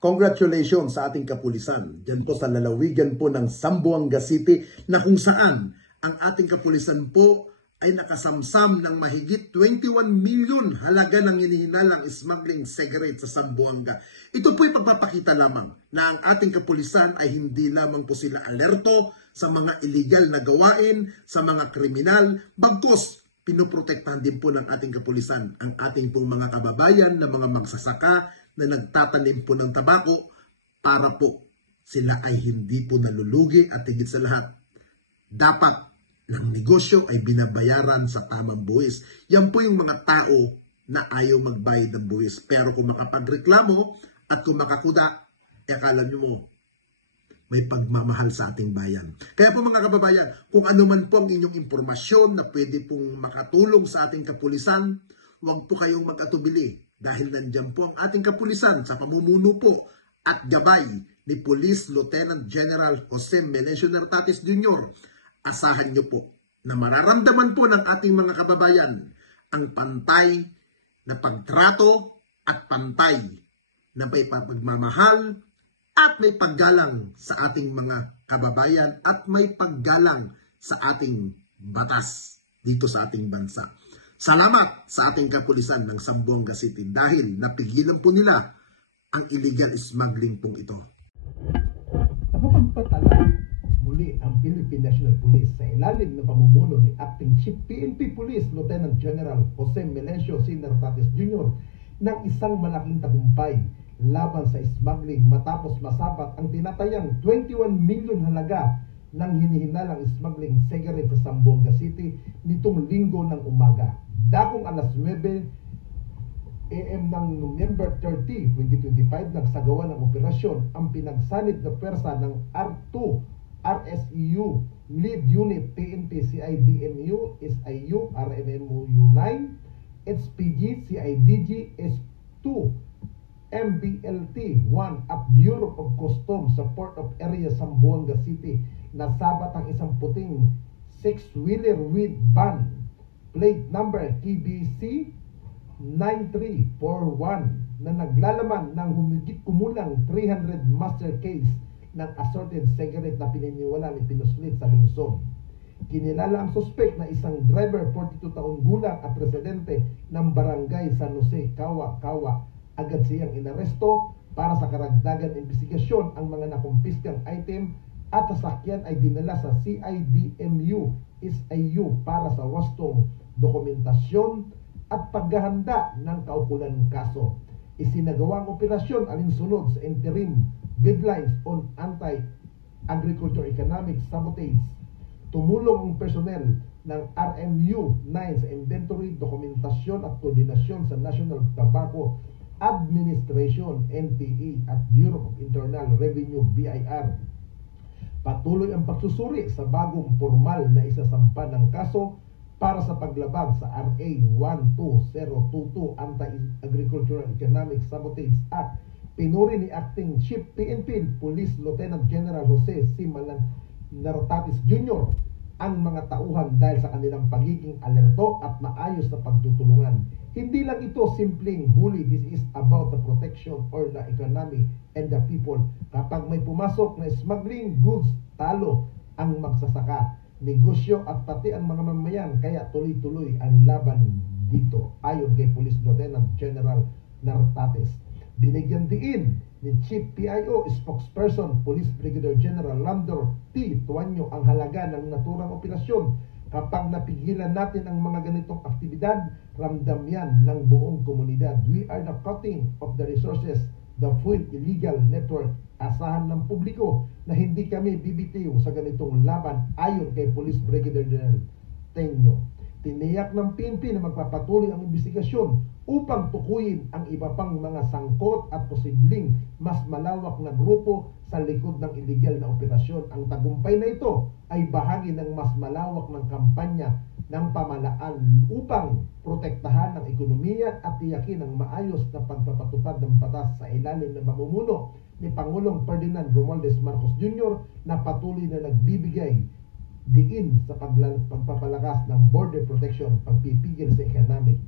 Congratulations sa ating kapulisan. Diyan po sa lalawigan po ng Zamboanga City na kung saan ang ating kapulisan po ay nakasamsam ng mahigit 21 million halaga ng hinihinalang smuggling cigarette sa Zamboanga. Ito po ay pagpapakita lamang na ang ating kapulisan ay hindi lamang po sila alerto sa mga illegal na gawain, sa mga kriminal, bagkus pinoprotektahan din po ng ating kapulisan ang ating pong mga kababayan na mga magsasaka na nagtatanim po ng tabako para po sila ay hindi po nalulugi at higit sa lahat, dapat ng negosyo ay binabayaran sa tamang buwis. Yan po yung mga tao na ayaw magbayad ng buwis. Pero kung makapagreklamo at kung makakuda, akala nyo mo, may pagmamahal sa ating bayan. Kaya po mga kababayan, kung ano man po ang inyong impormasyon na pwede pong makatulong sa ating kapulisan, huwag po kayong mag-atubili dahil nandiyan po ang ating kapulisan sa pamumuno po at gabay ni Police Lieutenant General Jose Melencio Nartates Jr. Asahan niyo po na mararamdaman po ng ating mga kababayan ang pantay na pagtrato at pantay na may pagmamahal at may paggalang sa ating mga kababayan at may paggalang sa ating batas dito sa ating bansa. Salamat sa ating kapulisan ng Zamboanga City dahil napigilan po nila ang illegal smuggling pong ito. Nakapagpatala muli ang Philippine National Police sa ilalim ng pamumuno ni Acting Chief PNP Police Lieutenant General Jose Melencio Nartates Jr. ng isang malaking tagumpay laban sa smuggling matapos masabat ang tinatayang 21 million halaga ng hinihinalang smuggling cigarette sa Zamboanga City nitong linggo ng umaga. Dakong alas 9 AM ng November 30, 2025, nagsagawa ng operasyon ang pinagsanib na pwersa ng R2 RSU Lead Unit PNP CIDMU SIU RMMU 9 HPG CIDG S2 MBLT 1 at Bureau of Customs sa Port of Area Zamboanga City. Nasabat ang isang puting 6-wheeler with van plate number KBC 9341 na naglalaman ng humigit kumulang 300 master case ng assorted cigarette na pininiwalang ipinuslit sa lungsod. Kinilala ang suspect na isang driver 42 taong gulang at residente ng barangay San Jose, Kawa. Agad siyang inaresto para sa karagdagan investigasyon. Ang mga nakumpiskang item at sasakyan ay dinala sa CIDMU SIU para sa wastong dokumentasyon at paghahanda ng kaukulang kaso. Isinagawa ang operasyon alinsunod sa interim guidelines on anti-agriculture economic sabotage. Tumulong ang personnel ng RMU 9 sa inventory, dokumentasyon at koordinasyon sa National Tobacco Administration NTE at Bureau of Internal Revenue BIR. Patuloy ang pagsusuri sa bagong formal na isasampa ng kaso para sa paglabag sa RA 12022 Anti-Agricultural Economic Sabotage Act. Pinuri ni Acting Chief PNP Police Lieutenant General Jose C. Nartates Jr. ang mga tauhan dahil sa kanilang pagiging alerto at maayos na pagtutulungan. Hindi lang ito simpleng huli, this is about the protection or the economy and the people. Kapag may pumasok na smuggling goods, talo ang magsasaka, negosyo at pati ang mga mamayan, kaya tuloy-tuloy ang laban dito. Ayon kay Police Lieutenant General Nartates, binigyan diin ni Chief PIO Spokesperson Police Brigadier General Landor T. Tuanyo ang halaga ng naturang operasyon. Kapag napigilan natin ang mga ganitong aktibidad, ramdam yan ng buong komunidad. We are the cutting of the resources, the full illegal network. Asahan ng publiko na hindi kami bibitiw sa ganitong laban ayon kay Police Brigadier General Tenyo. Tiniyak ng PNP na magpapatuloy ang investigasyon upang tukuyin ang iba pang mga sangkot at posibleng mas malawak na grupo sa likod ng illegal na operasyon. Ang tagumpay na ito ay bahagi ng mas malawak ng kampanya ng pamahalaan upang protektahan ang ekonomiya at tiyakin ang maayos na pagpapatupad ng batas sa ilalim ng pamumuno ni Pangulong Ferdinand Romualdez Marcos Jr. na patuloy na nagbibigay diin sa pagpapalakas ng border protection, pagpipigil sa economic